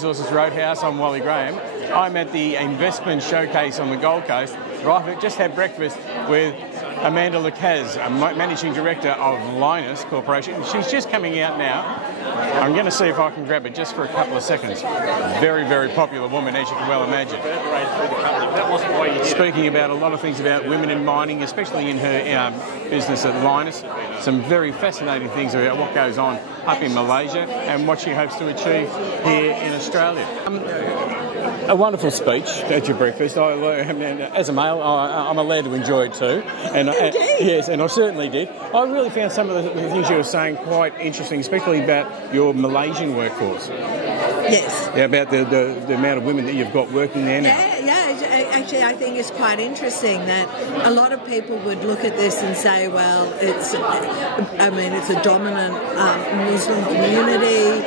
Resources Roadhouse. I'm Wally Graham. I'm at the investment showcase on the Gold Coast. I've just had breakfast with Amanda Lacaze, Managing Director of Lynas Corporation. She's just coming out now. I'm going to see if I can grab it just for a couple of seconds. Very, very popular woman, as you can well imagine. Speaking about a lot of things about women in mining, especially in her business at Lynas. Some very fascinating things about what goes on up in Malaysia and what she hopes to achieve here in Australia. A wonderful speech at your breakfast. As a male, I'm allowed to enjoy it too. Yes, and I certainly did. I really found some of the things you were saying quite interesting, especially about your Malaysian workforce. Yes. Yeah, about the amount of women that you've got working there now. Yeah. Actually, I think it's quite interesting that a lot of people would look at this and say, well, it's a dominant Muslim community.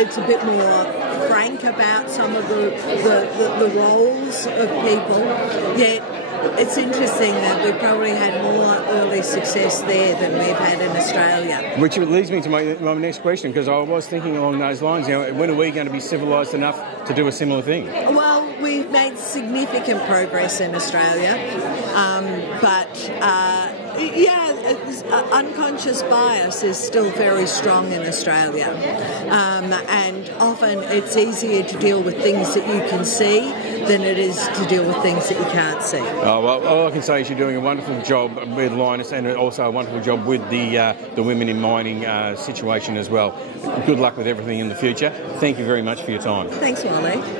It's a bit more frank about some of the roles of people, yet it's interesting that we've probably had more early success there than we've had in Australia. Which leads me to my next question, because I was thinking along those lines, when are we going to be civilised enough to do a similar thing? Well, we've made significant progress in Australia, unconscious bias is still very strong in Australia, and often it's easier to deal with things that you can see than it is to deal with things that you can't see. Oh, well, all I can say is you're doing a wonderful job with Lynas and also a wonderful job with the women in mining situation as well. Good luck with everything in the future. Thank you very much for your time. Thanks, Wally.